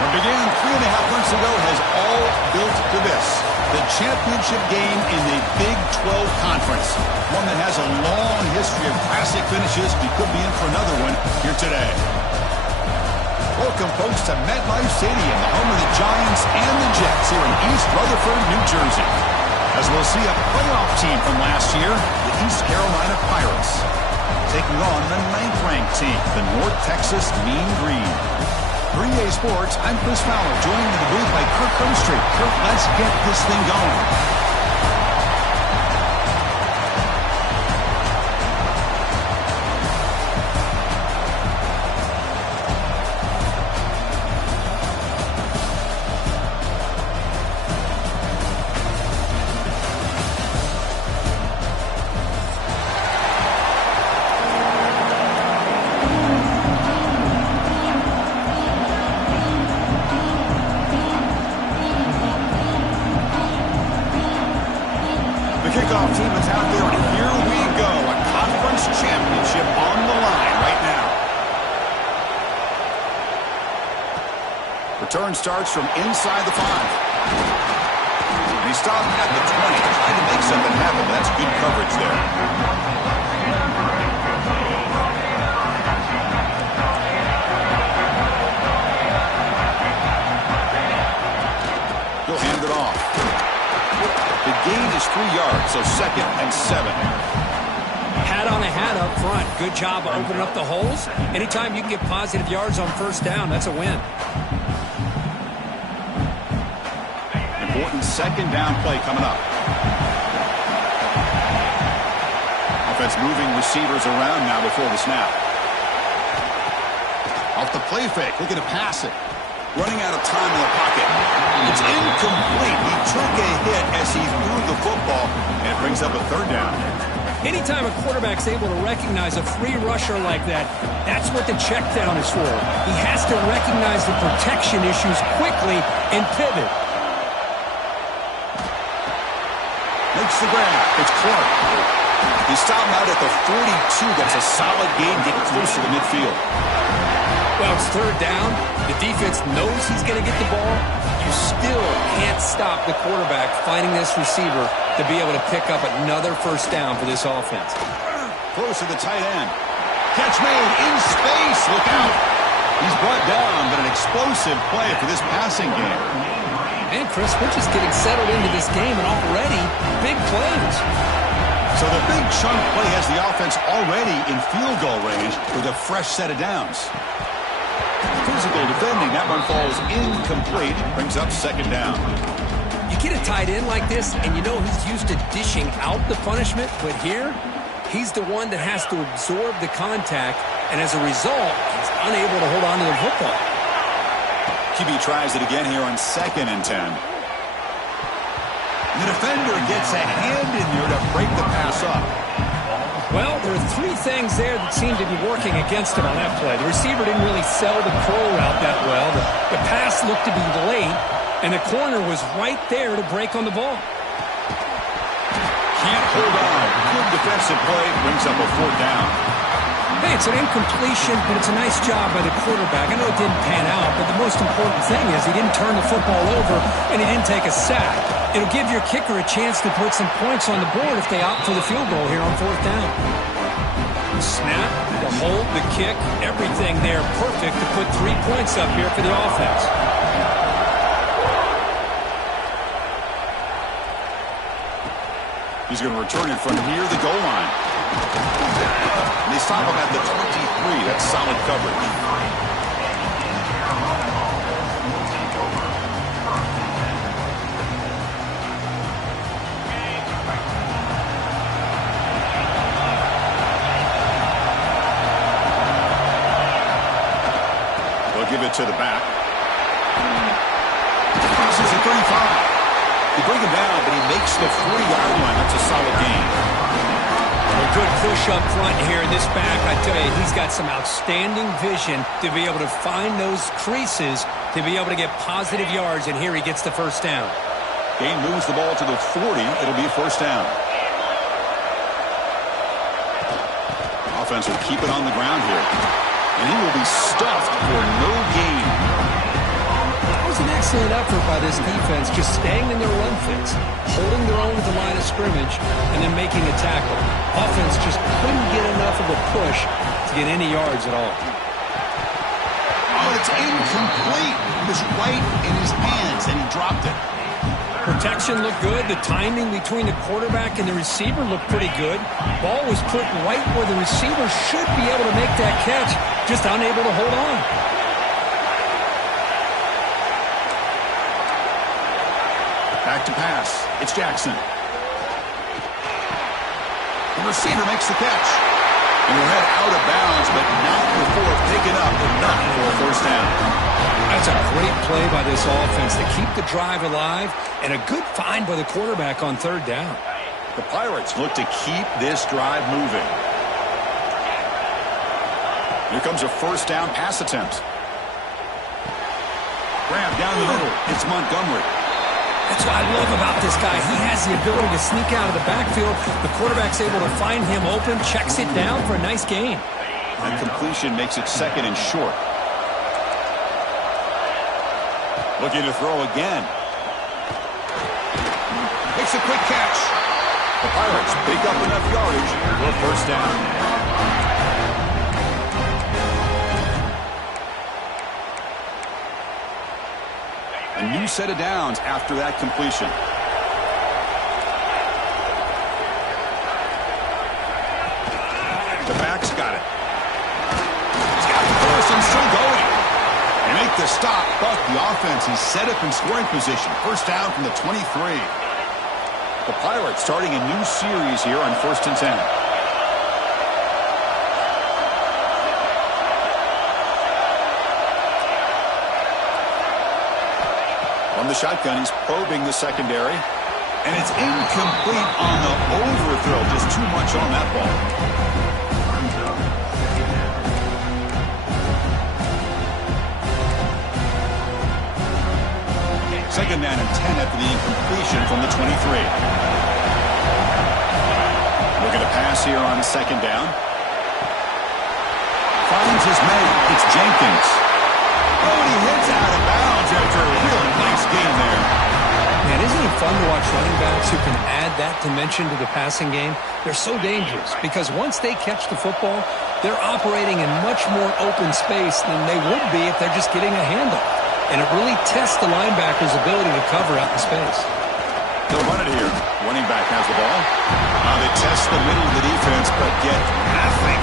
What began 3.5 months ago has all built to this. The championship game in the Big 12 Conference. One that has a long history of classic finishes. We could be in for another one here today. Welcome, folks, to MetLife Stadium, the home of the Giants and the Jets here in East Rutherford, New Jersey. As we'll see a playoff team from last year, the East Carolina Pirates, taking on the 9th-ranked team, the North Texas Mean Green. For EA Sports, I'm Chris Fowler, joined in the booth by Kirk Humstreet. Kirk, let's get this thing going. Kickoff team is out there, and here we go. A conference championship on the line right now. Return starts from inside the 5. And he stopped at the 20. Trying to make something happen, but that's good coverage there. He'll hand it off. The gain is 3 yards, so 2nd and 7. Hat on a hat up front. Good job of opening up the holes. Anytime you can get positive yards on first down, that's a win. Important 2nd down play coming up. Offense moving receivers around now before the snap. Off the play fake, looking to pass it. Running out of time in the pocket. It's incomplete. He took a hit as he threw the football, and it brings up a 3rd down. Anytime a quarterback's able to recognize a free rusher like that, that's what the check down is for. He has to recognize the protection issues quickly and pivot. Makes the grab. It's Clark. He stopped out at the 42. That's a solid gain, getting close to the midfield. Well, it's 3rd down. The defense knows he's going to get the ball. You still can't stop the quarterback finding this receiver to be able to pick up another first down for this offense. Close to the tight end. Catch made in space. Look out. He's brought down, but an explosive play for this passing game. And, Chris, we're just getting settled into this game, and already big plays. So the big chunk play has the offense already in field goal range with a fresh set of downs. Physical defending. That one falls incomplete. Brings up 2nd down. You get a tight end like this, and you know he's used to dishing out the punishment, but here, he's the one that has to absorb the contact, and as a result, he's unable to hold on to the football. QB tries it again here on 2nd and 10. The defender gets a hand in there to break the pass up. Well, there are 3 things there that seem to be working against him on that play. The receiver didn't really sell the curl route that well. The pass looked to be late, and the corner was right there to break on the ball. Can't hold on. Good defensive play. Brings up a 4th down. Hey, it's an incompletion, but it's a nice job by the quarterback. I know it didn't pan out, but the most important thing is he didn't turn the football over, and he didn't take a sack. It'll give your kicker a chance to put some points on the board if they opt for the field goal here on 4th down. The snap, the hold, the kick, everything there perfect to put 3 points up here for the offense. He's going to return it from near the goal line. And they stop him at the 23. That's solid coverage. Give it to the back. Crosses the 35. They bring him down, but he makes the 40-yard line. That's a solid gain. A good push up front here in this back. I tell you, he's got some outstanding vision to be able to find those creases to be able to get positive yards, and here he gets the first down. Gain moves the ball to the 40. It'll be a first down. Offense will keep it on the ground here. And he will be stuffed for no gain. excellent effort by this defense, just staying in their run fits, holding their own at the line of scrimmage, and then making a tackle. Offense just couldn't get enough of a push to get any yards at all. Oh, it's incomplete. It was right in his hands, and he dropped it. Protection looked good. The timing between the quarterback and the receiver looked pretty good. Ball was put right where the receiver should be able to make that catch, just unable to hold on. Back to pass. It's Jackson. The receiver makes the catch. And we'll head out of bounds, but not before picking up enough for a first down. That's a great play by this offense to keep the drive alive, and a good find by the quarterback on third down. The Pirates look to keep this drive moving. Here comes a first down pass attempt. Grab down the middle. It's Montgomery. That's what I love about this guy. He has the ability to sneak out of the backfield. The quarterback's able to find him open, checks it down for a nice gain. That completion makes it second and short. Looking to throw again. Makes a quick catch. The Pirates pick up enough yardage for a first down. A new set of downs after that completion. The back's got it. He's got the first and still going. They make the stop, but the offense is set up in scoring position. First down from the 23. The Pirates starting a new series here on 1st and 10. From the shotgun, he's probing the secondary. And it's incomplete on the overthrow. Just too much on that ball. Second down and 10 after the incompletion from the 23. Looking to pass here on second down. Finds his man. It's Jenkins. Oh, and he hits out of bounds after a really nice game there. Man, isn't it fun to watch running backs who can add that dimension to the passing game? They're so dangerous because once they catch the football, they're operating in much more open space than they would be if they're just getting a handoff. And it really tests the linebacker's ability to cover out in space. They'll run it here. Running back has the ball. They test the middle of the defense, but get nothing.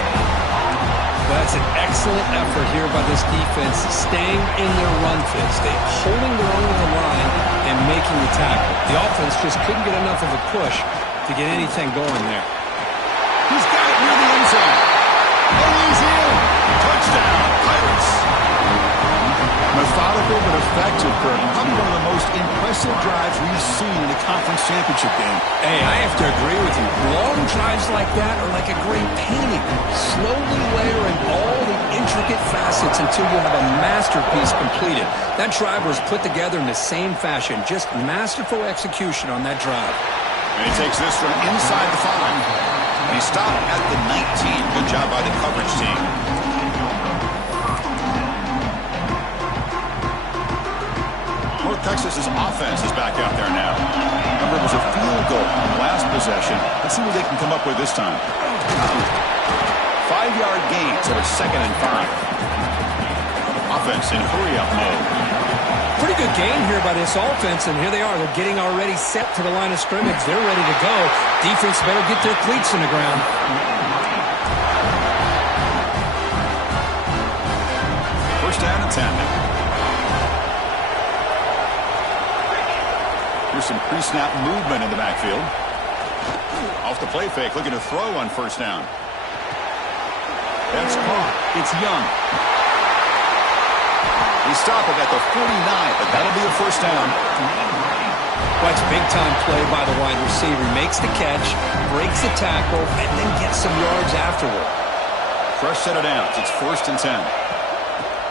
That's an excellent effort here by this defense, staying in their run fits. They're holding their own at the line and making the tackle. The offense just couldn't get enough of a push to get anything going there. He's got it near the end zone. Oh, he's in. Touchdown, Pirates. Methodical but effective, Kurt. Probably one of the most impressive drives we've seen in a conference championship game. Hey, I have to agree with you. Long drives like that are like a great painting. Slowly layering all the intricate facets until you have a masterpiece completed. That drive was put together in the same fashion. Just masterful execution on that drive. And he takes this from inside the 5. And he stopped at the 19. Good job by the coverage team. North Texas's offense is back out there now. Remember, it was a field goal on the last possession. Let's see what they can come up with this time. 5-yard gain, so it's 2nd and 5. Offense in hurry-up mode. Pretty good game here by this offense, and here they are. They're getting already set to the line of scrimmage. They're ready to go. Defense better get their cleats in the ground. First down and 10 now. Here's some pre-snap movement in the backfield. Off the play fake, looking to throw on first down. That's caught. It's Young. He stopped it at the 49, but that'll be a first down. Watch big-time play by the wide receiver. Makes the catch, breaks the tackle, and then gets some yards afterward. Fresh set of downs. It's 1st and 10.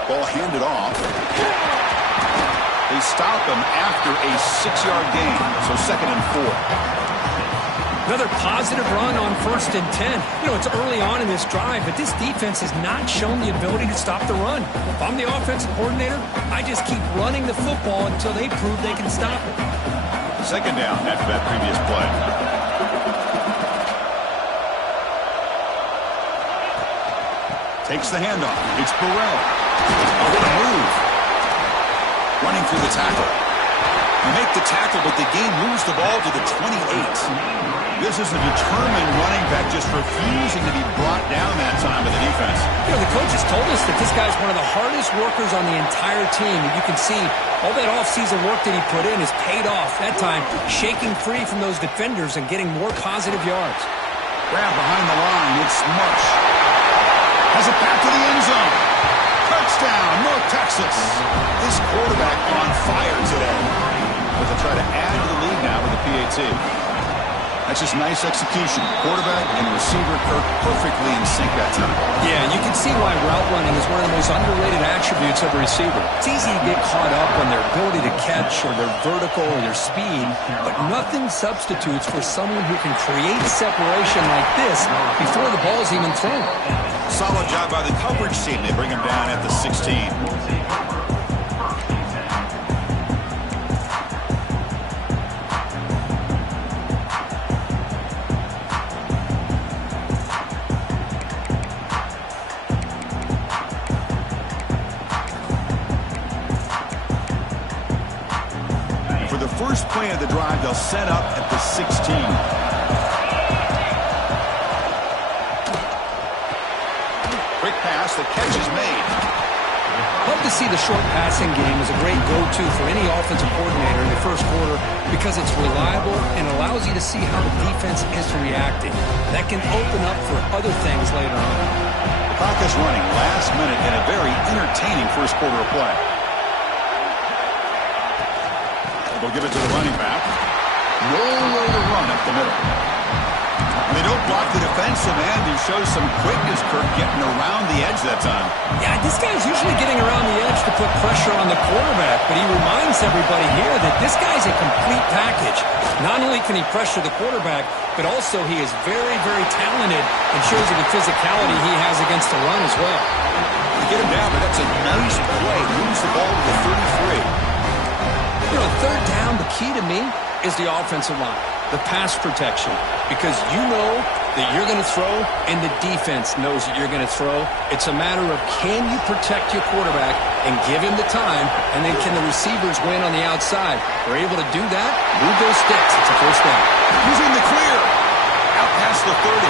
Ball handed off. They stop him after a 6-yard gain, so 2nd and 4. Another positive run on 1st and 10. You know, it's early on in this drive, but this defense has not shown the ability to stop the run. If I'm the offensive coordinator, I just keep running the football until they prove they can stop it. 2nd down after that previous play. Takes the handoff. It's Burrell. Oh, what a move. Running through the tackle. They make the tackle, but the game moves the ball to the 28. This is a determined running back just refusing to be brought down that time by the defense. You know, the coaches told us that this guy's one of the hardest workers on the entire team. And you can see all that offseason work that he put in has paid off. That time, shaking free from those defenders and getting more positive yards. Grab behind the line. It's March. Has it back to the end zone. Touchdown, North Texas. This quarterback on fire today. But they'll try to add to the lead now with the PAT. That's just nice execution. Quarterback and receiver Kirk perfectly in sync that time. Yeah, you can see why route running is one of the most underrated attributes of a receiver. It's easy to get caught up on their ability to catch or their vertical or their speed, but nothing substitutes for someone who can create separation like this before the ball's even thrown. Solid job by the coverage team. They bring him down at the 16. First play of the drive, they'll set up at the 16. Quick pass, the catch is made. Love to see the short passing game as a great go-to for any offensive coordinator in the first quarter because it's reliable and allows you to see how the defense is reacting. That can open up for other things later on. The clock is running last minute in a very entertaining first quarter of play. They'll give it to the running back. Nowhere to run up the middle. They don't block the defensive end. He shows some quickness, Kirk, getting around the edge that time. Yeah, this guy's usually getting around the edge to put pressure on the quarterback, but he reminds everybody here that this guy's a complete package. Not only can he pressure the quarterback, but also he is very, very talented and shows you the physicality he has against the run as well. They get him down, but that's a nice play. Moves the ball to the 33. You know, 3rd down, the key to me is the offensive line, the pass protection, because you know that you're going to throw and the defense knows that you're going to throw. It's a matter of can you protect your quarterback and give him the time, and then can the receivers win on the outside? If they're able to do that, move those sticks. It's a 1st down. Using the clear. Out past the 30.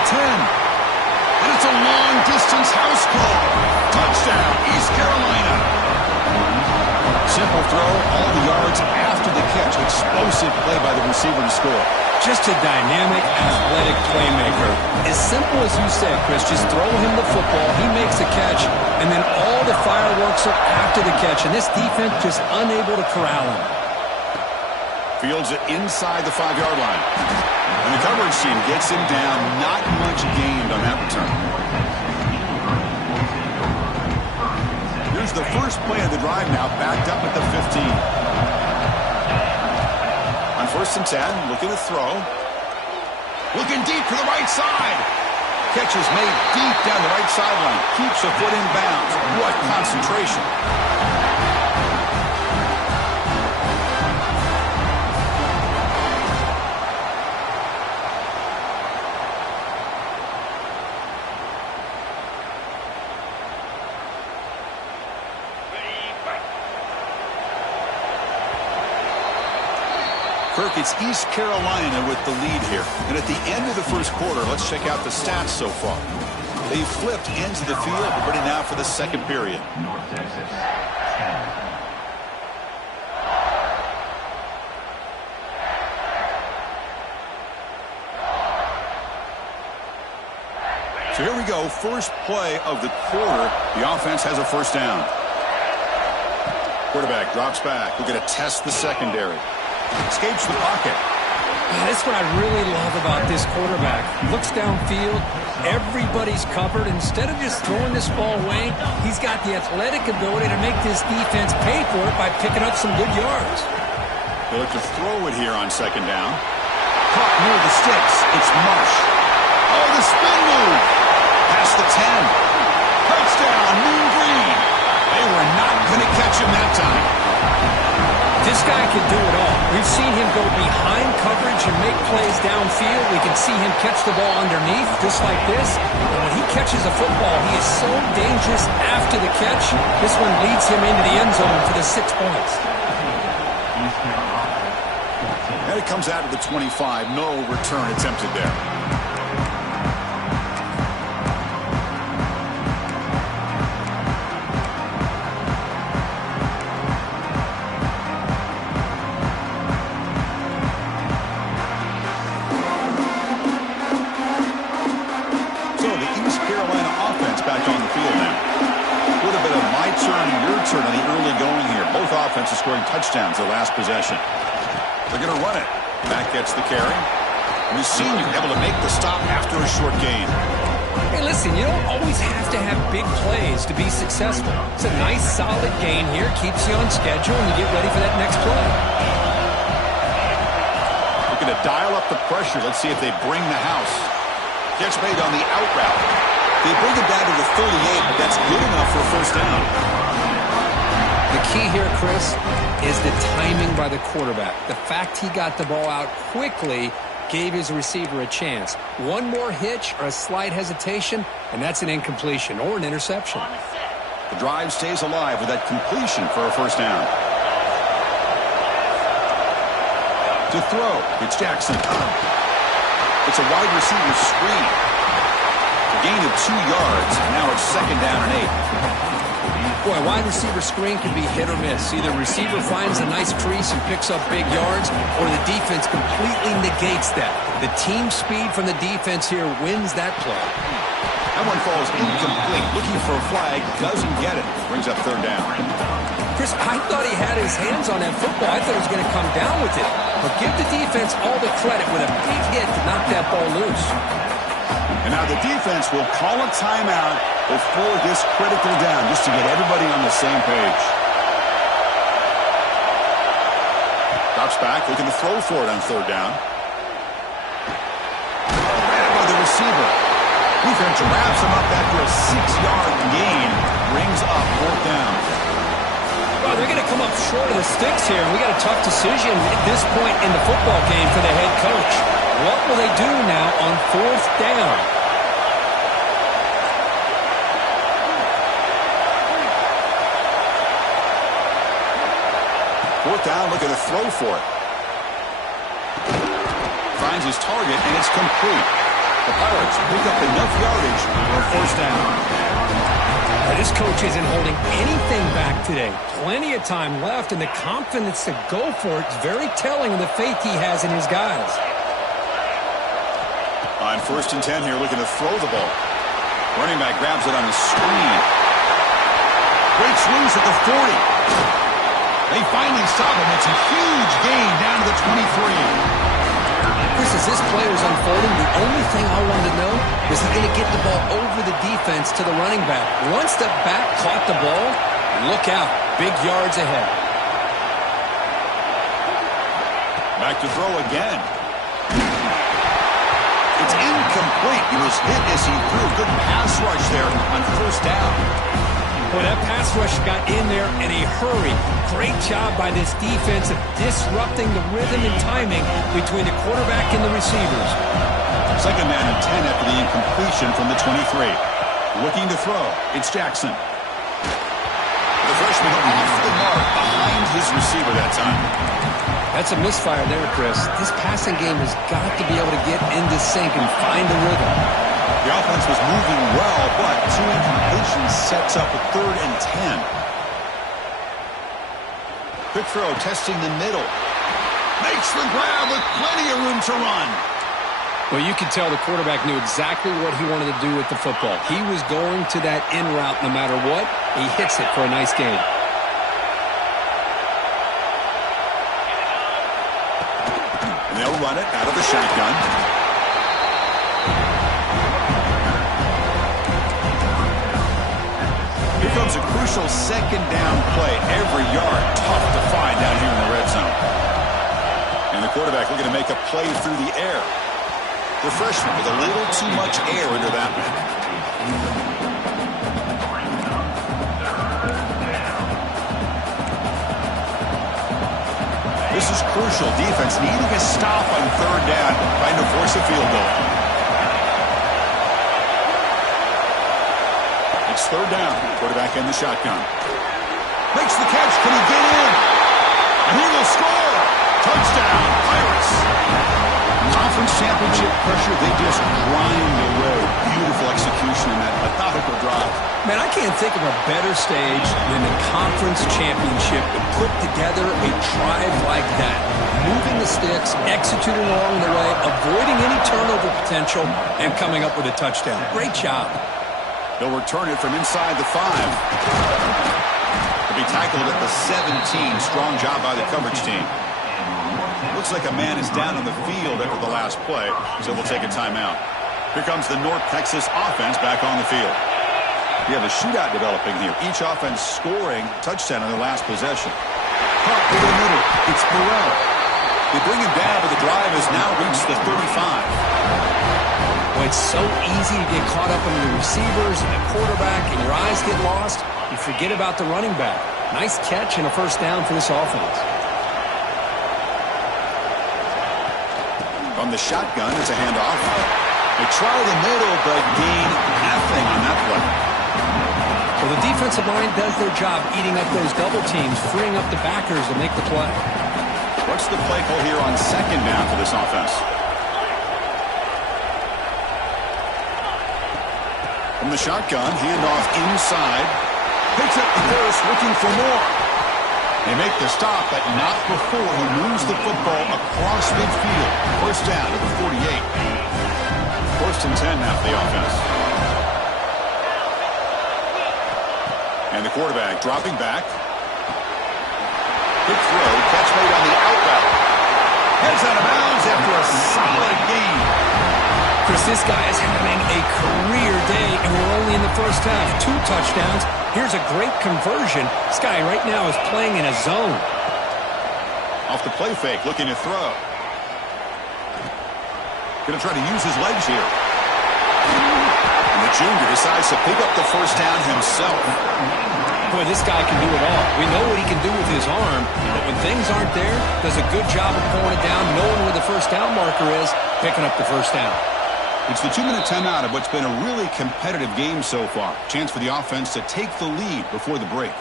The 10. And it's a long-distance house call. Touchdown, East Carolina. Simple throw, all the yards after the catch. Explosive play by the receiver to score. Just a dynamic, athletic playmaker. As simple as you said, Chris, just throw him the football, he makes a catch, and then all the fireworks are after the catch, and this defense just unable to corral him. Fields it inside the 5-yard line. And the coverage team gets him down. Not much gained on that return. Here's the first play of the drive now, backed up at the 15. On 1st and 10, looking to throw. Looking deep to the right side. Catch is made deep down the right sideline. Keeps a foot in bounds. What concentration. Kirk, it's East Carolina with the lead here. And at the end of the first quarter, let's check out the stats so far. They've flipped into the field, ready now for the second period. North Texas, 10. So here we go, first play of the quarter. The offense has a 1st down. Quarterback drops back. We're going to test the secondary. Escapes the pocket. Yeah, that's what I really love about this quarterback. Looks downfield. Everybody's covered. Instead of just throwing this ball away, he's got the athletic ability to make this defense pay for it by picking up some good yards. They look to throw it here on 2nd down. Caught near the sticks. It's Marsh. Oh, the spin move. Past the 10. Touchdown, Mean Green. They were not going to catch him that time. This guy can do it all. We've seen him go behind coverage and make plays downfield. We can see him catch the ball underneath, just like this. And when he catches a football, he is so dangerous after the catch. This one leads him into the end zone for the 6 points. And it comes out of the 25. No return attempted there. Offense is scoring touchdowns the last possession. They're going to run it. Matt gets the carry. And the senior able to make the stop after a short gain. Hey, listen, you don't always have to have big plays to be successful. It's a nice, solid gain here. Keeps you on schedule, and you get ready for that next play. Looking to dial up the pressure. Let's see if they bring the house. Catch made on the out route. They bring it down to the 38, but that's good enough for a first down. The key here, Chris, is the timing by the quarterback. The fact he got the ball out quickly gave his receiver a chance. One more hitch or a slight hesitation, and that's an incompletion or an interception. The drive stays alive with that completion for a first down. To throw, it's Jackson. It's a wide receiver screen. A gain of 2 yards. Now it's second down and 8. Boy, a wide receiver screen can be hit or miss. Either receiver finds a nice crease and picks up big yards, or the defense completely negates that. The team speed from the defense here wins that play. That one falls incomplete. Looking for a flag, doesn't get it. Brings up third down. Chris, I thought he had his hands on that football. I thought he was going to come down with it. But give the defense all the credit with a big hit to knock that ball loose. And now the defense will call a timeout before this critical down, just to get everybody on the same page. Drops back, looking to throw for it on third down. Ran by the receiver. Defense wraps him up after a 6-yard gain. Brings up fourth down. Well, they're going to come up short of the sticks here. We got a tough decision at this point in the football game for the head coach. What will they do now on fourth down? Fourth down, looking to throw for it. Finds his target, and it's complete. The Pirates pick up enough yardage for a first down. This coach isn't holding anything back today. Plenty of time left, and the confidence to go for it is very telling of the faith he has in his guys. On first and 10 here, looking to throw the ball. Running back grabs it on the screen. Breaks loose at the 40. They finally stop him. It's a huge gain down to the 23. Chris, as this play was unfolding, the only thing I wanted to know was he going to get the ball over the defense to the running back. One step back, caught the ball. Look out. Big yards ahead. Back to throw again. It's incomplete. He was hit as he threw. Good pass rush there on first down. Boy, that pass rush got in there in a hurry. Great job by this defense of disrupting the rhythm and timing between the quarterback and the receivers. Second down and 10 after the incompletion from the 23. Looking to throw. It's Jackson. The freshman off the mark behind his receiver that time. That's a misfire there, Chris. This passing game has got to be able to get into sync and find a rhythm. The offense was moving well, but 2 incompletions sets up a third and 10. Quick throw, testing the middle. Makes the grab with plenty of room to run. Well, you could tell the quarterback knew exactly what he wanted to do with the football. He was going to that in route no matter what. He hits it for a nice gain. And they'll run it out of the shotgun. Here comes a crucial second down play. Every yard tough to find down here in the red zone. And the quarterback looking to make a play through the air. The freshman with a little too much air into that one. This is crucial. Defense needing a stop on third down, trying to force a field goal. It's third down. Quarterback in the shotgun. Makes the catch. Can he get in? And he will score. Touchdown, Pirates. Conference championship pressure, they just grind away. Beautiful execution in that methodical drive. Man, I can't think of a better stage than the conference championship to put together a drive like that. Moving the sticks, executing along the way, avoiding any turnover potential, and coming up with a touchdown. Great job. They'll return it from inside the 5. They'll be tackled at the 17. Strong job by the coverage team. Looks like a man is down on the field after the last play, so we'll take a timeout. Here comes the North Texas offense back on the field. We have a shootout developing here. Each offense scoring touchdown on their last possession. Pump over the middle. It's Burrell. They bring him down, but the drive has now reached the 35. Well, it's so easy to get caught up in the receivers and the quarterback, and your eyes get lost. You forget about the running back. Nice catch and a first down for this offense. From the shotgun, it's a handoff. They try the middle, but gain nothing on that play. Well, the defensive line does their job eating up those double teams, freeing up the backers to make the play. What's the play call here on second down for this offense? From the shotgun, handoff inside. Picks up the first, looking for more. They make the stop, but not before he moves the football across midfield. First down at the 48. First and 10 now for the offense. And the quarterback dropping back. Good throw. Catch made on the out route. Heads out of bounds after a solid gain. Chris, this guy is having a career day, and we're only in the first half. 2 touchdowns. Here's a great conversion. This guy right now is playing in a zone. Off the play fake, looking to throw. Going to try to use his legs here. And the junior decides to pick up the first down himself. Boy, this guy can do it all. We know what he can do with his arm, but when things aren't there, does a good job of pulling it down, knowing where the first down marker is, picking up the first down. It's the 2-minute timeout of what's been a really competitive game so far. Chance for the offense to take the lead before the break.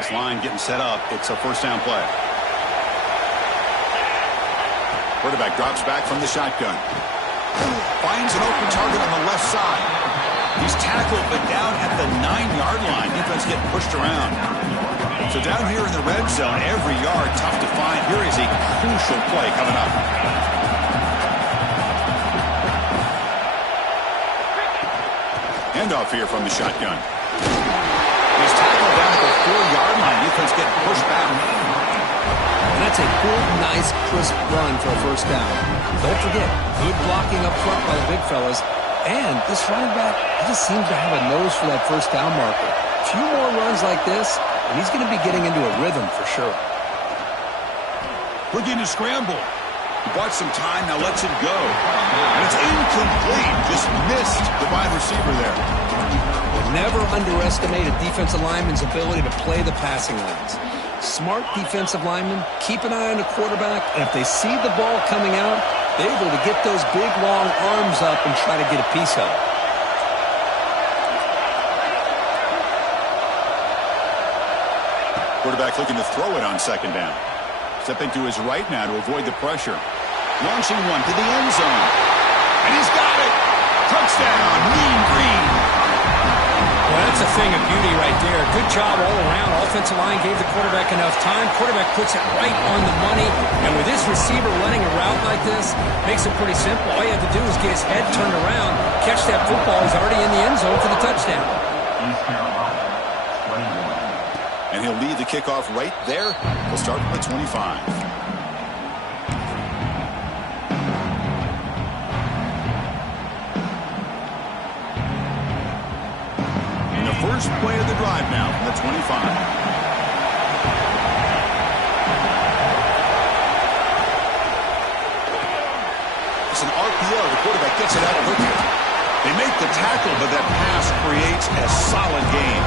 This line getting set up. It's a first down play. Quarterback drops back from the shotgun. Finds an open target on the left side. He's tackled, but down at the 9-yard line. Defense getting pushed around. So down here in the red zone, every yard tough to find. Here is a crucial play coming up. Handoff here from the shotgun. He's tackled down at the 4-yard line. Defense getting pushed back. And that's a good, nice, crisp run for a first down. Don't forget, good blocking up front by the big fellas. And this running back, he just seems to have a nose for that first down marker. A few more runs like this, and he's going to be getting into a rhythm for sure. Looking to scramble. He bought some time, now lets it go. And it's incomplete. Just missed the wide receiver there. Never underestimate a defensive lineman's ability to play the passing lanes. Smart defensive linemen keep an eye on the quarterback, and if they see the ball coming out, they're able to get those big, long arms up and try to get a piece of it. Quarterback looking to throw it on second down. Stepping to his right now to avoid the pressure. Launching one to the end zone. And he's got it. Touchdown, Mean Green. Well, that's a thing of beauty right there. Good job all around. Offensive line gave the quarterback enough time. Quarterback puts it right on the money. And with his receiver running a route like this, makes it pretty simple. All you have to do is get his head turned around, catch that football. He's already in the end zone for the touchdown. And he'll lead the kickoff right there. We'll start from the 25. And the first play of the drive now from the 25. RPO. The quarterback gets it out of hook. They make the tackle, but that pass creates a solid gain.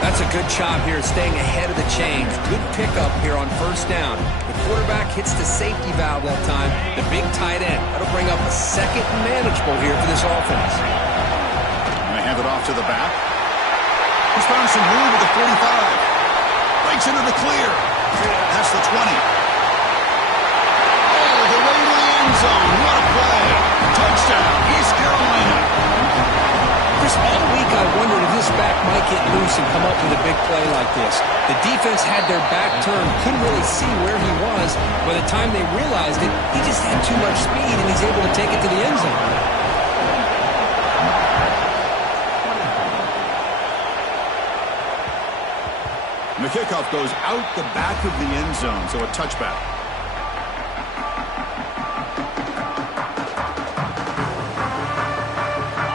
That's a good job here, staying ahead of the chains. Good pickup here on first down. The quarterback hits the safety valve that time, the big tight end. That'll bring up a second manageable here for this offense. And they hand it off to the back. He's found some room at the 45. Breaks into the clear. That's the 20. Oh, the way to the end zone. What a play. Touchdown, East Carolina. Chris, all week I wondered if this back might get loose and come up with a big play like this. The defense had their back turned, couldn't really see where he was. By the time they realized it, he just had too much speed, and he's able to take it to the end zone. And the kickoff goes out the back of the end zone, so a touchback.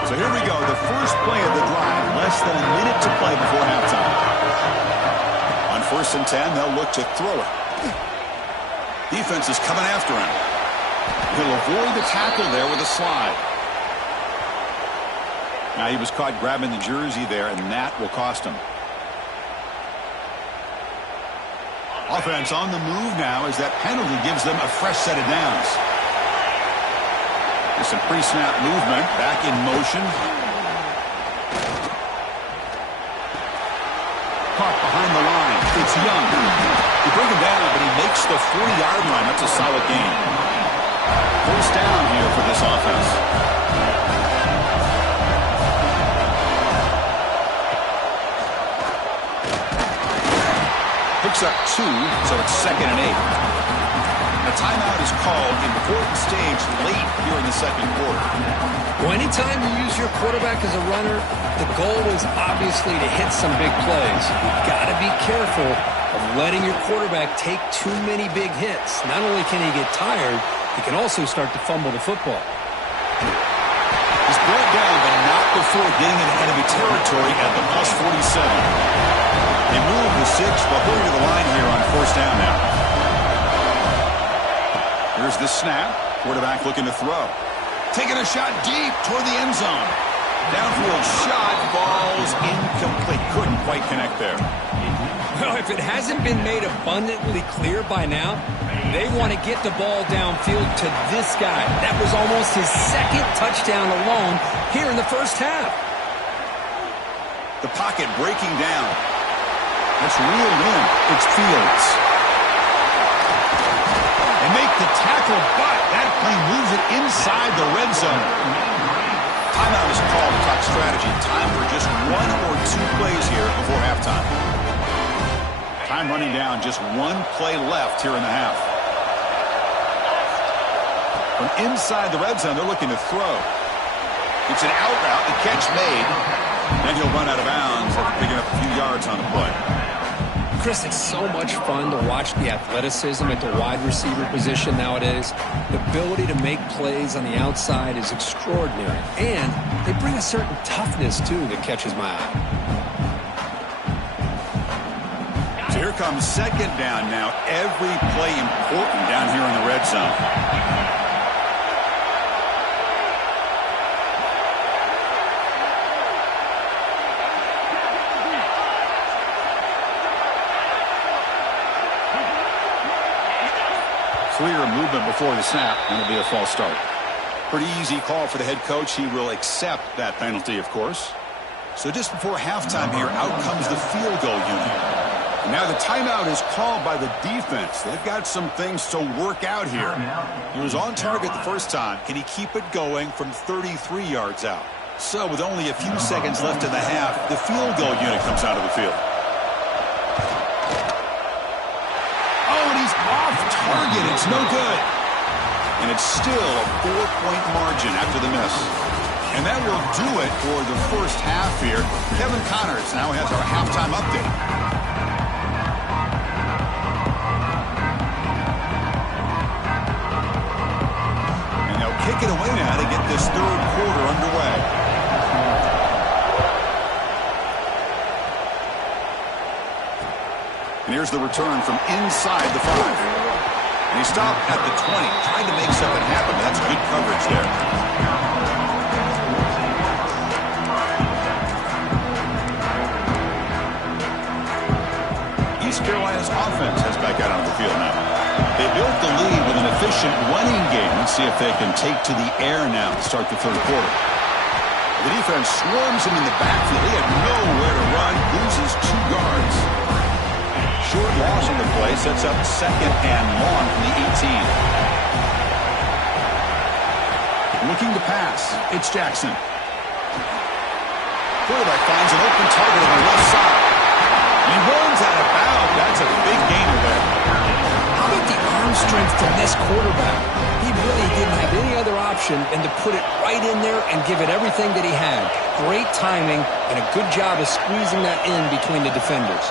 So here we go, the first play of the drive, less than a minute to play before halftime. On 1st and 10, they'll look to throw it. Defense is coming after him. He'll avoid the tackle there with a slide. Now he was caught grabbing the jersey there, and that will cost him. Offense on the move now as that penalty gives them a fresh set of downs. There's some pre-snap movement, back in motion. Caught behind the line. It's Young. You bring him down, but he makes the 40-yard line. That's a solid gain. First down here for this offense. Picks up 2, so it's 2nd and 8. A timeout is called, important stage late here in the second quarter. Well, anytime you use your quarterback as a runner, the goal is obviously to hit some big plays. You've got to be careful of letting your quarterback take too many big hits. Not only can he get tired, he can also start to fumble the football. He's brought down, but not before getting into enemy territory at the +47. They move the 6, but we're to the line here on 1st down now. Here's the snap. Quarterback looking to throw. Taking a shot deep toward the end zone. Downfield shot falls incomplete. Couldn't quite connect there. Well, if it hasn't been made abundantly clear by now, they want to get the ball downfield to this guy. That was almost his 2nd touchdown alone here in the first half. The pocket breaking down. It's reeled in. It's Fields. They make the tackle, but that play moves it inside the red zone. Timeout is called to talk strategy. Time for just 1 or 2 plays here before halftime. Time running down. Just 1 play left here in the half. From inside the red zone, they're looking to throw. It's an out route. The catch made. Then he'll run out of bounds after picking up a few yards on the play. Chris, it's so much fun to watch the athleticism at the wide receiver position nowadays. The ability to make plays on the outside is extraordinary. And they bring a certain toughness, too, that catches my eye. So here comes 2nd down now. Every play important down here in the red zone. Clear movement before the snap, and it'll be a false start. Pretty easy call for the head coach. He will accept that penalty, of course. So just before halftime here, out comes the field goal unit. And now the timeout is called by the defense. They've got some things to work out here. He was on target the first time. Can he keep it going from 33 yards out? So with only a few seconds left in the half, the field goal unit comes out of the field. Off target, it's no good. And it's still a 4-point margin after the miss. And that will do it for the first half here. Kevin Connors now has our halftime update. And they'll kick it away now to get this 3rd quarter underway. And here's the return from inside the 5. And They stop at the 20, trying to make something happen. That's good coverage there. East Carolina's offense has back out onto the field now. They built the lead with an efficient running game. Let's see if they can take to the air now to start the third quarter. The defense swarms him in the backfield. He had nowhere to run, loses 2 yards. Short loss on the play, sets up second and long from the 18. Looking to pass, it's Jackson. Quarterback finds an open target on the left side. He runs out of bounds. That's a big gainer there. How about the arm strength from this quarterback? He really didn't have any other option than to put it right in there and give it everything that he had. Great timing and a good job of squeezing that in between the defenders.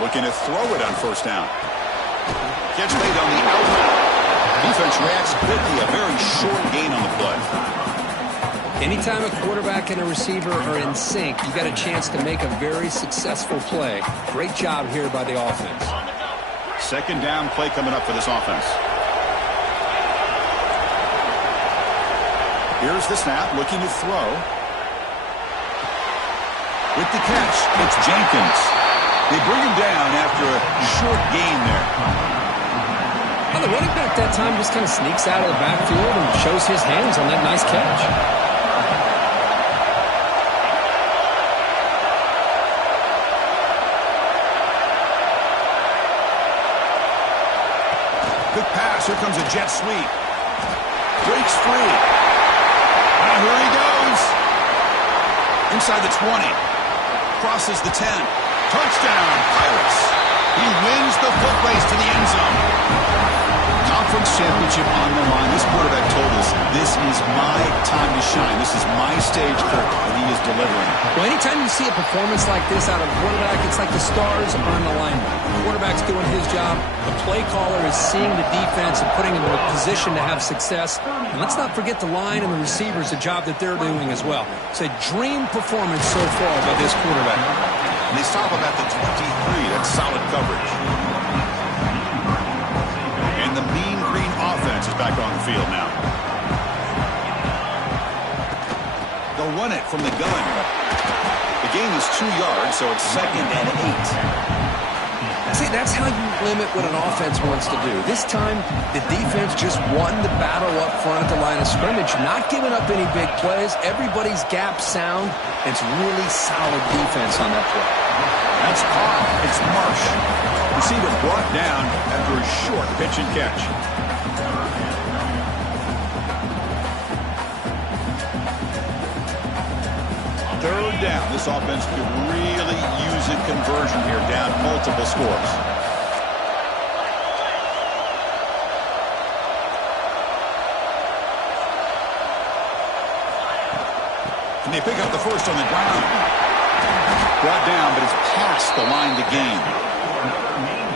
Looking to throw it on first down. Catch made on the outlet. Defense reacts quickly. A very short gain on the play. Anytime a quarterback and a receiver are in sync, you got a chance to make a very successful play. Great job here by the offense. Second down play coming up for this offense. Here's the snap, looking to throw. With the catch, it's Jenkins. They bring him down after a short gain there. Well, the running back that time just kind of sneaks out of the backfield and shows his hands on that nice catch. Quick pass. Here comes a jet sweep. Breaks free. And here he goes. Inside the 20. Crosses the 10. Touchdown, Pirates. He wins the foot race to the end zone. Conference championship on the line. This quarterback told us, this is my time to shine. This is my stage, Kirk, and he is delivering. Well, anytime you see a performance like this out of a quarterback, it's like the stars are in alignment. The quarterback's doing his job. The play caller is seeing the defense and putting him in a position to have success. And let's not forget the line and the receivers, the job that they're doing as well. It's a dream performance so far by this quarterback. And they stop him at the 23. That's solid coverage. And the mean green offense is back on the field now. They'll run it from the gun. The gain is 2 yards, so it's second and 8. See, that's how you limit what an offense wants to do. This time, the defense just won the battle up front at the line of scrimmage, not giving up any big plays. Everybody's gap sound. It's really solid defense on that play. That's caught. It's Marsh. Receiver brought down after a short pitch and catch. Third down. This offense could really use a conversion here, down multiple scores. And they pick up the first on the ground. Brought down, but it's past the line to gain.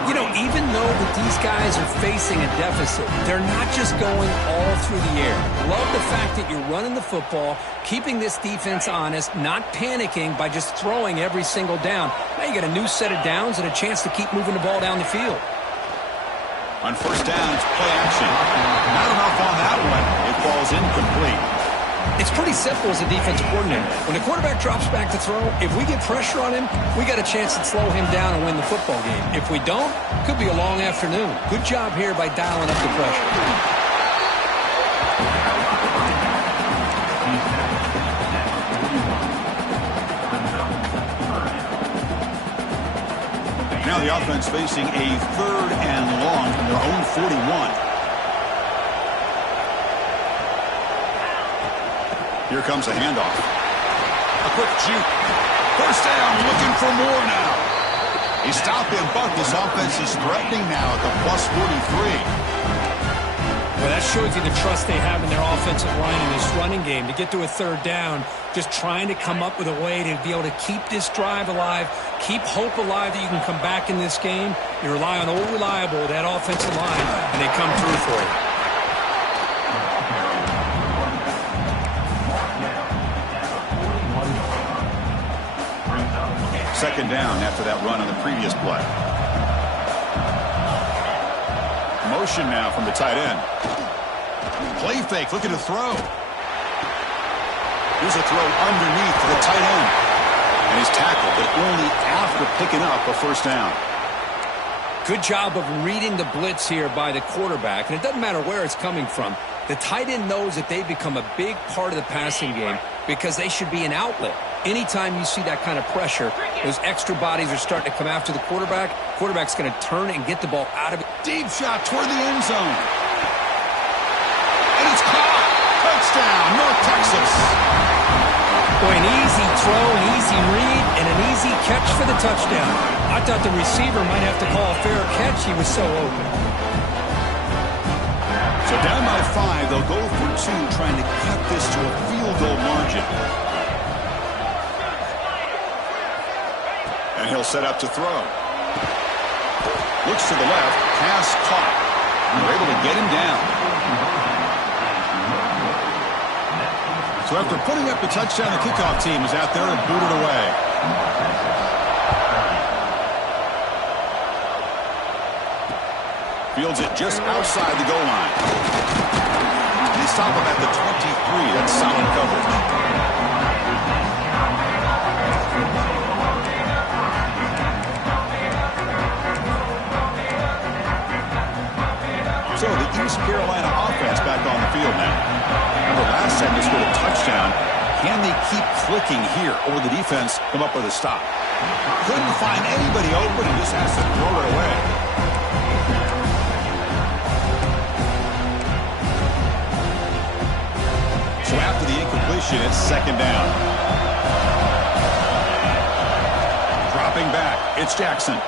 You know, even though that these guys are facing a deficit, they're not just going all through the air. Love the fact that you're running the football, keeping this defense honest, not panicking by just throwing every single down. Now you got a new set of downs and a chance to keep moving the ball down the field. On first down, it's play action. Not enough on that one. It falls incomplete. It's pretty simple as a defensive coordinator. When the quarterback drops back to throw, if we get pressure on him, we got a chance to slow him down and win the football game. If we don't, it could be a long afternoon. Good job here by dialing up the pressure. Now the offense facing a third and long from their own 41. Here comes a handoff. A quick juke. First down, looking for more now. He stopped him, but this offense is threatening now at the plus 43. Well, that shows you the trust they have in their offensive line in this running game. To get to a third down, just trying to come up with a way to be able to keep this drive alive, keep hope alive that you can come back in this game. You rely on old reliable, that offensive line, and they come through for you. Second down after that run on the previous play. motion now from the tight end. Play fake, looking to throw. Here's a throw underneath to the tight end. And he's tackled, but only after picking up a first down. Good job of reading the blitz here by the quarterback, and it doesn't matter where it's coming from. The tight end knows that they've become a big part of the passing game because they should be an outlet. Anytime you see that kind of pressure, those extra bodies are starting to come after the quarterback. Quarterback's going to turn and get the ball out of it. Deep shot toward the end zone. And it's caught. Touchdown, North Texas. Boy, an easy throw, an easy read, and an easy catch for the touchdown. I thought the receiver might have to call a fair catch. He was so open. So down by 5, they'll go for 2, trying to cut this to a field goal margin. And he'll set up to throw. Looks to the left, pass caught. They're able to get him down. So after putting up the touchdown, the kickoff team is out there and booted away. Fields it just outside the goal line. They stop him at the 23. That's solid coverage. So the East Carolina offense back on the field now. Remember last time they scored a touchdown. Can they keep clicking here, or the defense come up with a stop? Couldn't find anybody open and just has to throw it away. So after the incompletion, it's second down. Dropping back, it's Jackson.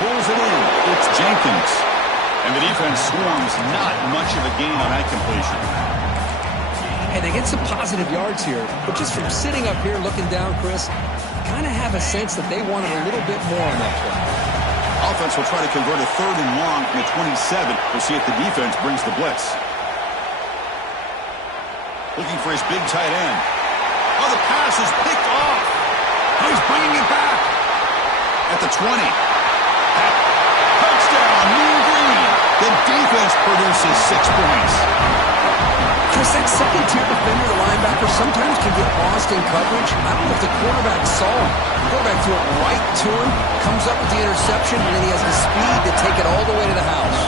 Pulls it in, it's Jenkins. And the defense swarms, not much of a gain on that completion. Hey, they get some positive yards here, but just from sitting up here looking down, Chris, kind of have a sense that they wanted a little bit more on that play. Offense will try to convert a 3rd and long from the 27. We'll see if the defense brings the blitz. Looking for his big tight end. Oh, the pass is picked off. Oh, he's bringing it back. At the 20. Touchdown, Mean Green. The defense produces 6 points. Chris, that second-tier defender, the linebacker, sometimes can get lost in coverage. I don't know if the quarterback saw him. The quarterback threw it right to him, comes up with the interception, and then he has the speed to take it all the way to the house.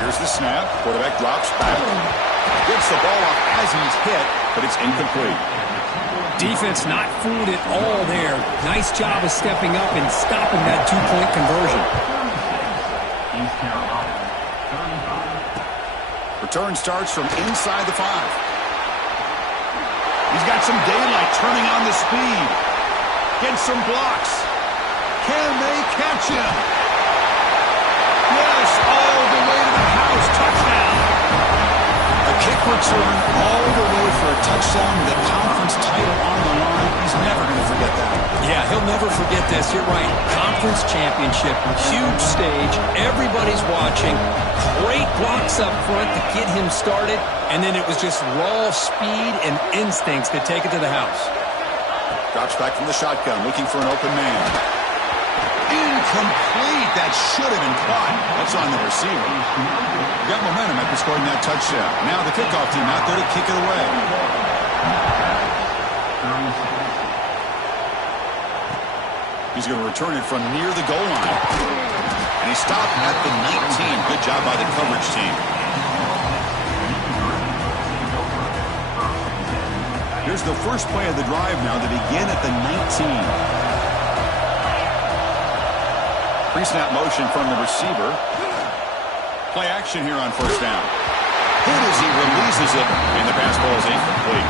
Here's the snap. Quarterback drops back. Gets the ball off as he's hit, but it's incomplete. Defense not fooled at all there. Nice job of stepping up and stopping that 2-point conversion. Return starts from inside the 5. He's got some daylight turning on the speed. Gets some blocks. Can they catch him? Yes, all the way to the house. Touchdown. A kick return all the way for a touchdown with a conference title on the line. He's never going to forget that. Yeah, he'll never forget this. You're right. Conference championship, huge stage. Everybody's watching. Great blocks up front to get him started. And then it was just raw speed and instincts to take it to the house. Drops back from the shotgun, looking for an open man. Incomplete. That should have been caught. That's on the receiver. Got momentum after scoring that touchdown. Now the kickoff team out there to kick it away. He's going to return it from near the goal line. And he stopped at the 19. Good job by the coverage team. Here's the first play of the drive now to begin at the 19. Pre-snap motion from the receiver. Play action here on first down. Hit as he releases it, and the pass ball is incomplete.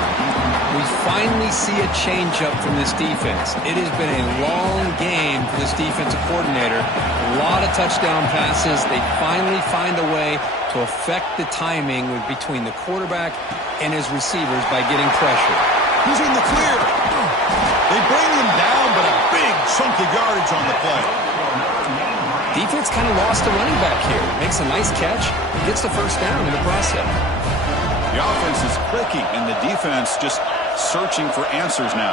We finally see a change-up from this defense. It has been a long game for this defensive coordinator. A lot of touchdown passes. They finally find a way to affect the timing between the quarterback and his receivers by getting pressure. He's in the clear. They bring him down, but a big chunk of yardage on the play. Defense kind of lost the running back here. Makes a nice catch, gets the first down in the process. The offense is clicking, and the defense just searching for answers now.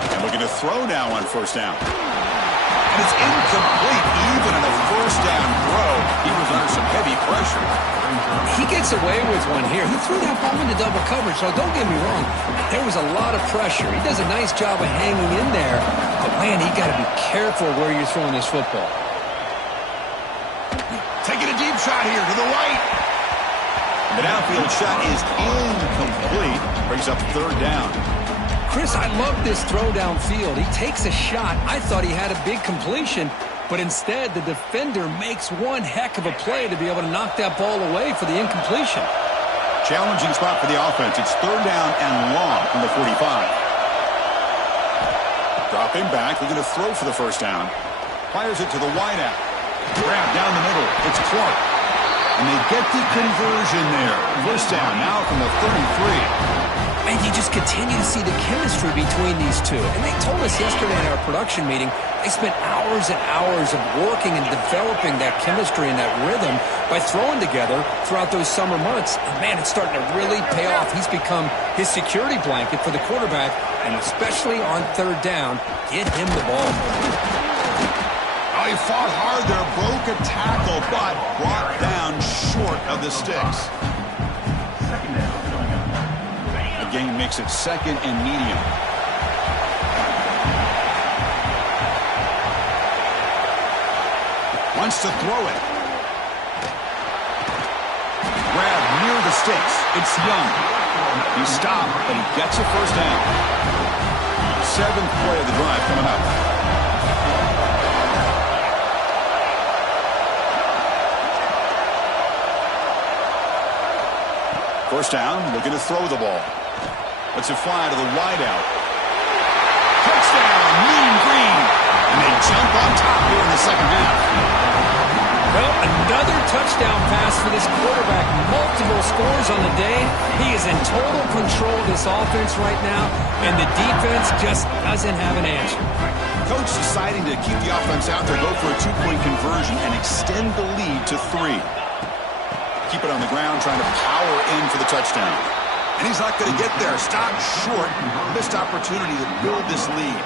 And looking to throw now on first down. And it's incomplete. Even on a first down throw, he was under some heavy pressure. He gets away with one here. He threw that ball into double coverage, so don't get me wrong. There was a lot of pressure. He does a nice job of hanging in there. But, man, you got to be careful where you're throwing this football. Taking a deep shot here to the right. The downfield shot is incomplete. Brings up third down. Chris, I love this throw downfield. He takes a shot. I thought he had a big completion, but instead the defender makes one heck of a play to be able to knock that ball away for the incompletion. Challenging spot for the offense. It's third down and long from the 45. Dropping back. They're going to throw for the first down. Fires it to the wideout. Grab down the middle. It's Clark. And they get the conversion there. First down now from the 33. And you just continue to see the chemistry between these two. And they told us yesterday in our production meeting, they spent hours and hours of working and developing that chemistry and that rhythm by throwing together throughout those summer months. And, man, it's starting to really pay off. He's become his security blanket for the quarterback, and especially on third down, get him the ball. Oh, he fought hard there, broke a tackle, but brought down short of the sticks. Game makes it second and medium. Wants to throw it. Grab near the sticks. It's Young. He stopped, but he gets a first down. Seventh play of the drive coming up. First down, looking to throw the ball. Let's it fly to the wideout. Touchdown, Mean Green. And they jump on top here in the second half. Well, another touchdown pass for this quarterback. Multiple scores on the day. He is in total control of this offense right now, and the defense just doesn't have an answer. Coach deciding to keep the offense out there, go for a two-point conversion, and extend the lead to 3. Keep it on the ground, trying to power in for the touchdown. And he's not going to get there. Stop short. Missed opportunity to build this lead.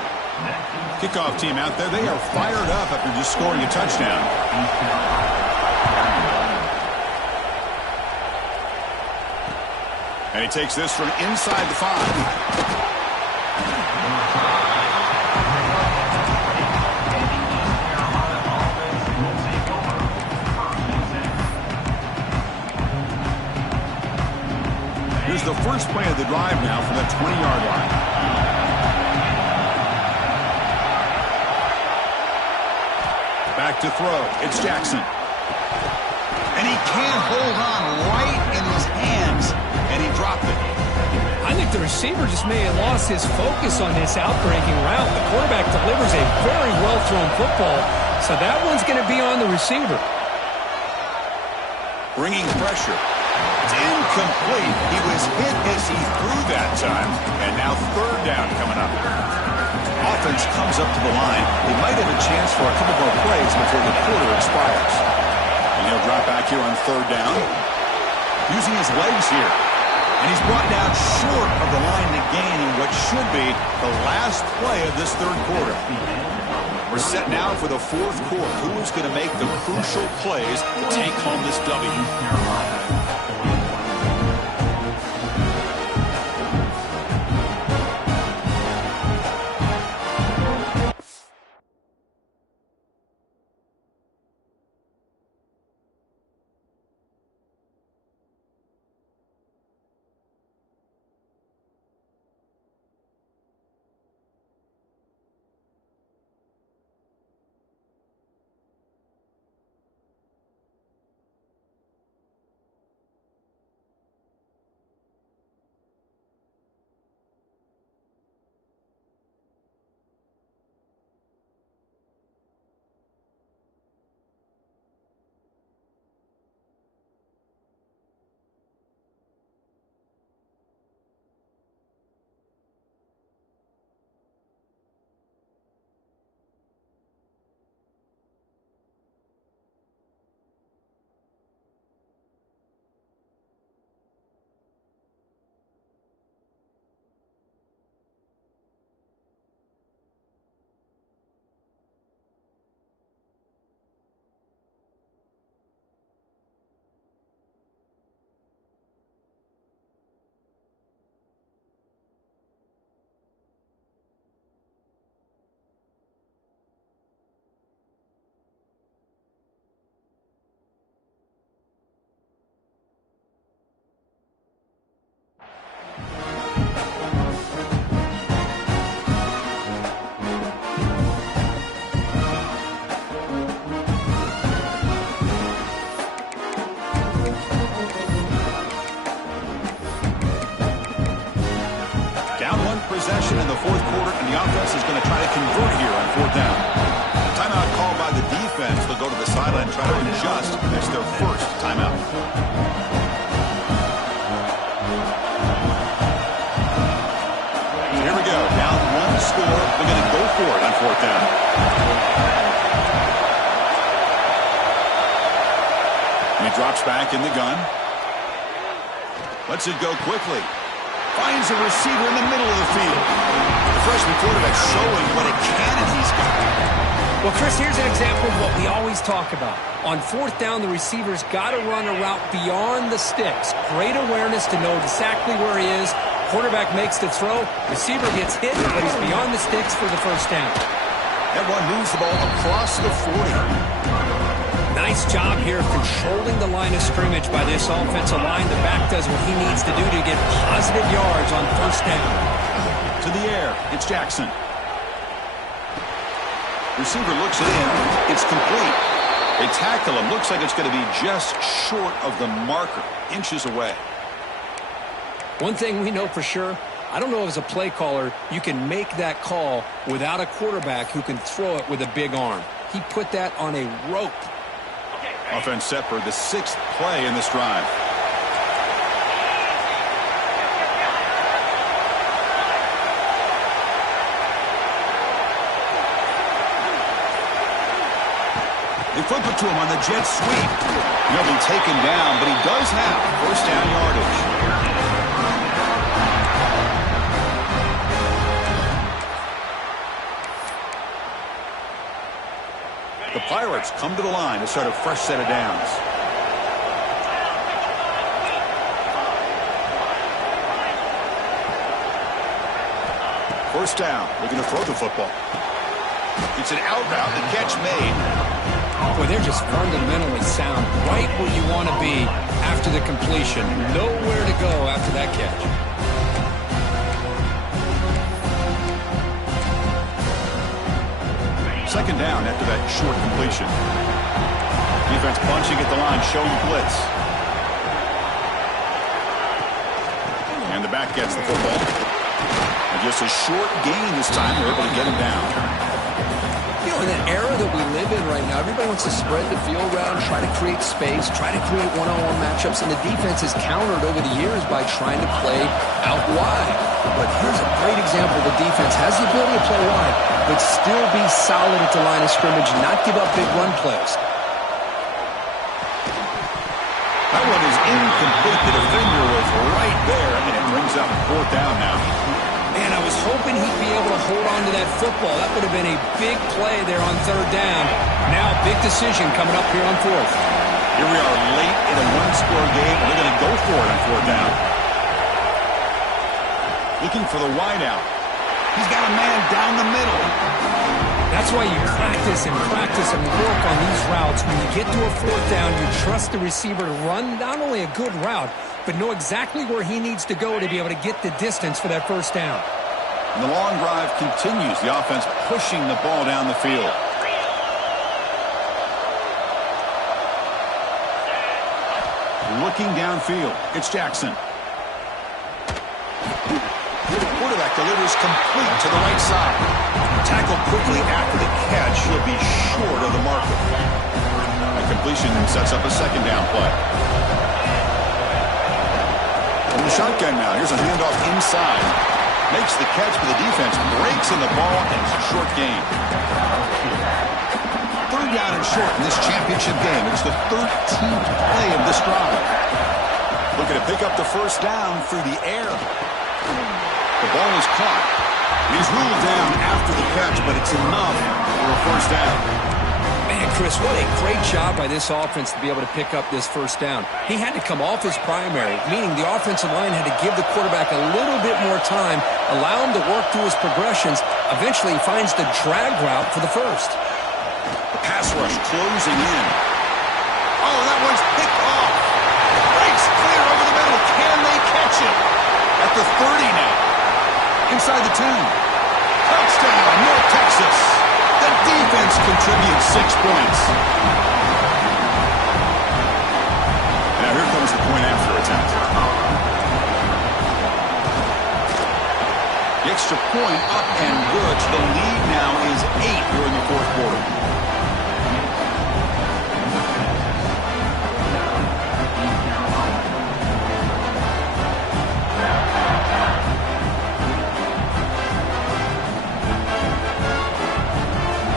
Kickoff team out there. They are fired up after just scoring a touchdown. And he takes this from inside the 5. Here's the first play of the drive now from the 20-yard line. Back to throw. It's Jackson. And he can't hold on right in his hands. And he dropped it. I think the receiver just may have lost his focus on this outbreaking route. The quarterback delivers a very well-thrown football, so that one's going to be on the receiver. Bringing pressure. It's incomplete. He was hit as he threw that time. And now third down coming up. Offense comes up to the line. They might have a chance for a couple more plays before the quarter expires. And he'll drop back here on third down. Using his legs here. And he's brought down short of the line to gain in what should be the last play of this third quarter. We're set now for the fourth quarter. Who is going to make the crucial plays to take home this W? possession in the fourth quarter, and the offense is going to try to convert here on fourth down. Timeout called by the defense. They'll go to the sideline and try to adjust. That's their first timeout. Here we go. Down one score. They're going to go for it on fourth down. And he drops back in the gun. Lets it go quickly. Finds a receiver in the middle of the field. The freshman quarterback showing what a cannon he's got. Well, Chris, here's an example of what we always talk about. On fourth down, the receiver's got to run a route beyond the sticks. Great awareness to know exactly where he is. Quarterback makes the throw. Receiver gets hit, but he's beyond the sticks for the first down. That one moves the ball across the 40. Nice job here of controlling the line of scrimmage by this offensive line. The back does what he needs to do to get positive yards on first down. To the air, it's Jackson. Receiver looks it in. It's complete. They tackle him. Looks like it's going to be just short of the marker, inches away. One thing we know for sure, I don't know as a play caller, you can make that call without a quarterback who can throw it with a big arm. He put that on a rope. Offense set for the sixth play in this drive. They flip it to him on the jet sweep. He'll be taken down, but he does have first down yardage. The Pirates come to the line to start a fresh set of downs. First down. Looking to throw the football. It's an out route. The catch made. Boy, they're just fundamentally sound. Right where you want to be after the completion. Nowhere to go after that catch. Second down after that short completion. Defense punching at the line, showing blitz. And the back gets the football. And just a short gain this time. They're able to get him down. You know, in an era that we live in right now, everybody wants to spread the field around, try to create space, try to create one-on-one matchups, and the defense has countered over the years by trying to play out wide. But here's a great example. The defense has the ability to play wide, but still be solid at the line of scrimmage, not give up big run plays. That one is incomplete. The defender was right there, and it brings up fourth down now. Man, I was hoping he'd be able to hold on to that football. That would have been a big play there on third down. Now, big decision coming up here on fourth. Here we are late in a one-score game. They're going to go for it on fourth down. Looking for the wideout. He's got a man down the middle. That's why you practice and work on these routes. When you get to a fourth down, you trust the receiver to run not only a good route, but know exactly where he needs to go to be able to get the distance for that first down. And the long drive continues. The offense pushing the ball down the field. Looking downfield. It's Jackson. The quarterback delivers complete to the right side. Tackled quickly after the catch. He'll be short of the marker. The completion sets up a second down play. From the shotgun now. Here's a handoff inside. Makes the catch, but the defense breaks in the ball, and it's a short gain. Third down and short in this championship game. It's the 13th play of this drive. Looking to pick up the first down through the air. The ball is caught. He's ruled down after the catch, but it's enough for a first down. Man, Chris, what a great job by this offense to be able to pick up this first down. He had to come off his primary, meaning the offensive line had to give the quarterback a little bit more time, allow him to work through his progressions. Eventually, he finds the drag route for the first. The pass rush closing in. Oh, that one's picked off. Breaks clear over the middle. Can they catch it? At the 30 now. Inside the 10. Touchdown, North Texas. The defense contributes 6 points. Now here comes the point after attempt. The extra point up and good. So the lead now is 8 here in the fourth quarter.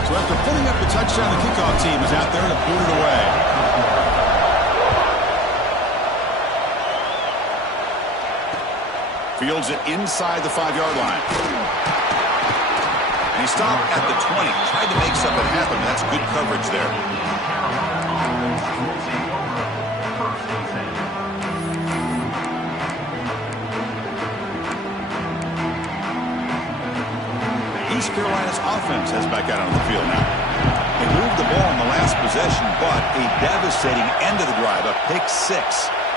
So after putting up the touchdown, the kickoff team is out there to put it away. Fields it inside the 5-yard line. And he stopped at the 20. Tried to make something happen. That's good coverage there. East Carolina's offense has back out on the field now. They moved the ball in the last possession, but a devastating end of the drive, a pick 6.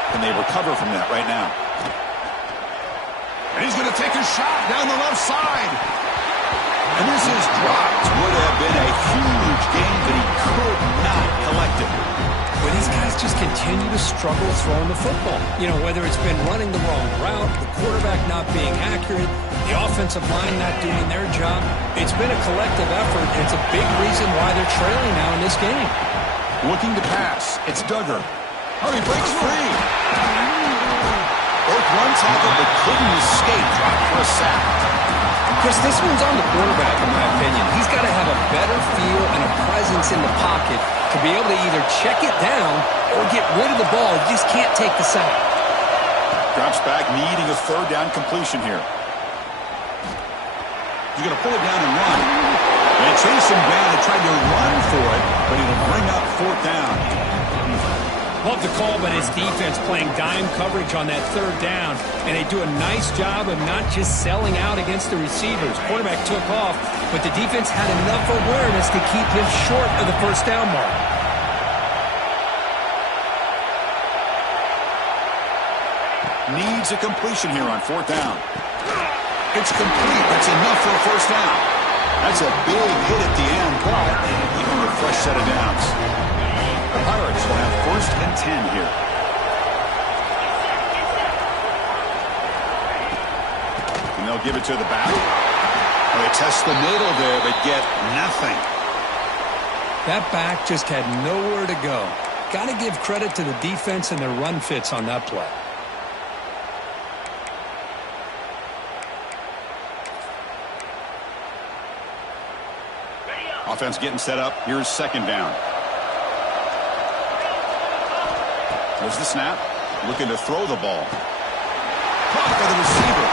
Can they recover from that right now? And he's going to take a shot down the left side. And this is dropped. Would have been a huge gain, but he could not collect it. Well, these guys just continue to struggle throwing the football. You know, whether it's been running the wrong route, the quarterback not being accurate, the offensive line not doing their job. It's been a collective effort. It's a big reason why they're trailing now in this game. Looking to pass. It's Duggar. Oh, he breaks free. Both run tackle, but couldn't escape. Dropped for a sack. Chris, this one's on the quarterback, in my opinion. He's got to have a better feel and a presence in the pocket to be able to either check it down or get rid of the ball. He just can't take the sack. Drops back, needing a third down completion here. He's going to pull it down and run. And chase him down and tried to run for it, but it'll bring up fourth down. Love the call by his defense playing dime coverage on that third down, and they do a nice job of not just selling out against the receivers. Quarterback took off, but the defense had enough awareness to keep him short of the first down mark. Needs a completion here on fourth down. It's complete. That's enough for a first down. That's a big hit at the end, but even with a fresh set of downs. The Pirates will have first and 10 here. And they'll give it to the back. They test the middle there, but get nothing. That back just had nowhere to go. Got to give credit to the defense and their run fits on that play. Offense getting set up. Here's second down. There's the snap. Looking to throw the ball. Caught by the receiver.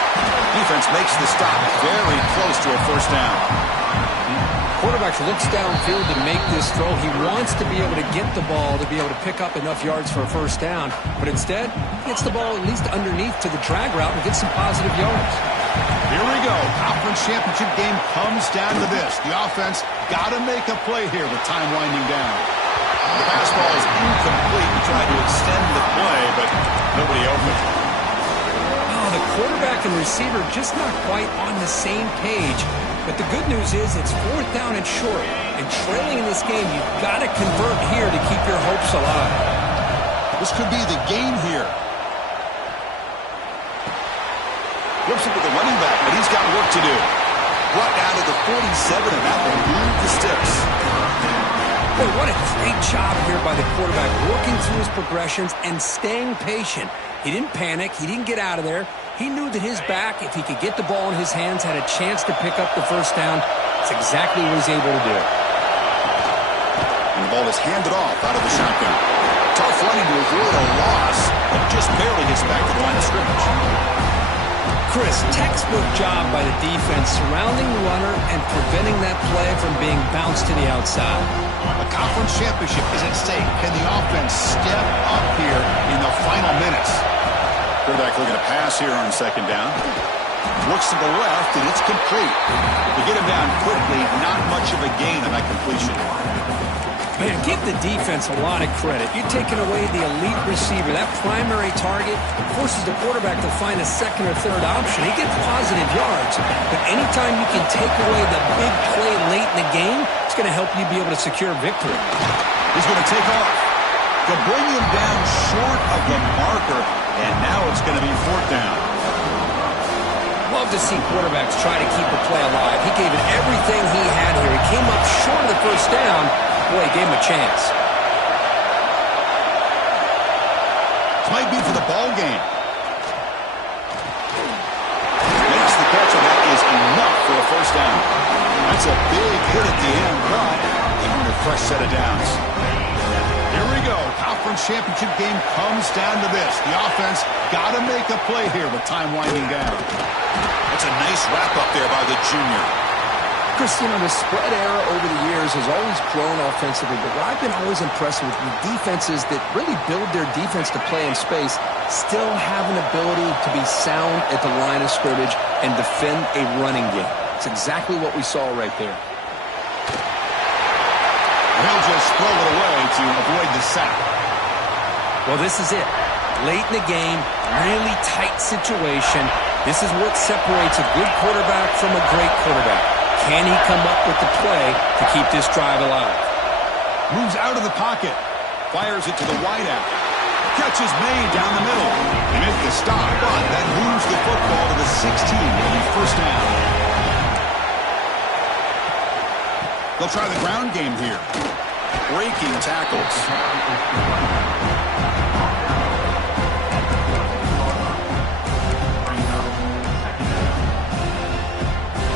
Defense makes the stop very close to a first down. Quarterback looks downfield to make this throw. He wants to be able to get the ball to be able to pick up enough yards for a first down. But instead, he gets the ball at least underneath to the drag route and gets some positive yards. Here we go. Conference championship game comes down to this. The offense got to make a play here with time winding down. The pass ball is incomplete. We tried to extend the play, but nobody open. Oh, the quarterback and receiver just not quite on the same page. But the good news is it's fourth down and short. And trailing in this game, you've got to convert here to keep your hopes alive. This could be the game here. Flips it to the running back, but he's got work to do. Brought down to the 47, and that will move the sticks. Boy, what a great job here by the quarterback, working through his progressions and staying patient. He didn't panic. He didn't get out of there. He knew that his back, if he could get the ball in his hands, had a chance to pick up the first down. That's exactly what he's able to do. And the ball is handed off out of the shotgun. Tough running to avoid a loss, but just barely gets back to the line of scrimmage. Chris, textbook job by the defense surrounding the runner and preventing that play from being bounced to the outside. A conference championship is at stake. Can the offense step up here in the final minutes? Quarterback looking to pass here on second down. Looks to the left, and it's complete. To get him down quickly, not much of a gain on that completion. Man, give the defense a lot of credit. You're taking away the elite receiver. That primary target forces the quarterback to find a second or third option. He gets positive yards. But anytime you can take away the big play late in the game, it's going to help you be able to secure victory. He's going to take off. They'll bring him down short of the marker, and now it's going to be fourth down. Love love to see quarterbacks try to keep a play alive. He gave it everything he had here. He came up short of the first down. Boy, he gave him a chance. This might be for the ball game. Makes the catch, and that is enough for a first down. That's a big hit at the end, but they earn a fresh set of downs. Here we go. Conference championship game comes down to this. The offense got to make a play here with time winding down. That's a nice wrap-up there by the junior. Chris, you know, the spread era over the years has always grown offensively, but what I've been always impressed with defenses that really build their defense to play in space still have an ability to be sound at the line of scrimmage and defend a running game. It's exactly what we saw right there. He'll just throw it away to avoid the sack. Well, this is it. Late in the game, really tight situation. This is what separates a good quarterback from a great quarterback. Can he come up with the play to keep this drive alive? Moves out of the pocket. Fires it to the wideout. Catch is made down the middle. They make the stop, but that moves the football to the 16 on first down. They'll try the ground game here. Breaking tackles.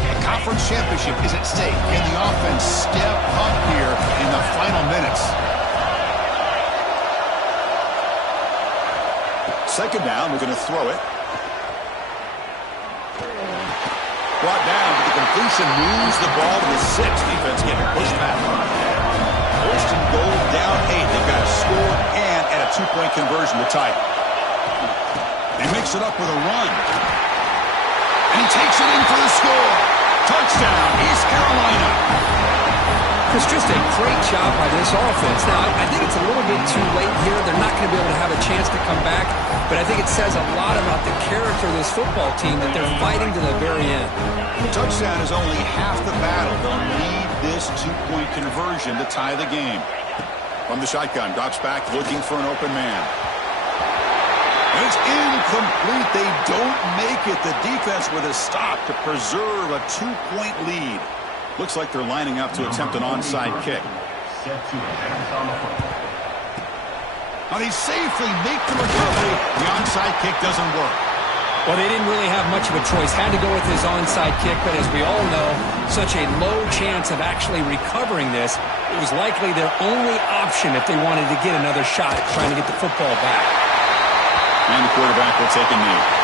A conference championship is at stake. Can the offense step up here in the final minutes? Second down, we're going to throw it. Brought down, but the completion moves the ball to the 6. Defense getting pushed back. First and goal, down 8. They've got to score and add a 2-point conversion to tie it. They mix it up with a run. And he takes it in for the score. Touchdown, East Carolina. It's just a great job by this offense. Now, I think it's a little bit too late here. They're not going to be able to have a chance to come back, but I think it says a lot about the character of this football team that they're fighting to the very end. Touchdown is only half the battle. They'll need this 2-point conversion to tie the game. From the shotgun, drops back looking for an open man. And it's incomplete. They don't make it. The defense with a stop to preserve a 2-point lead. Looks like they're lining up to attempt an onside kick. Now they safely make the recovery. The onside kick doesn't work. Well, they didn't really have much of a choice. Had to go with his onside kick, but as we all know, such a low chance of actually recovering this. It was likely their only option if they wanted to get another shot at trying to get the football back. And the quarterback will take a knee.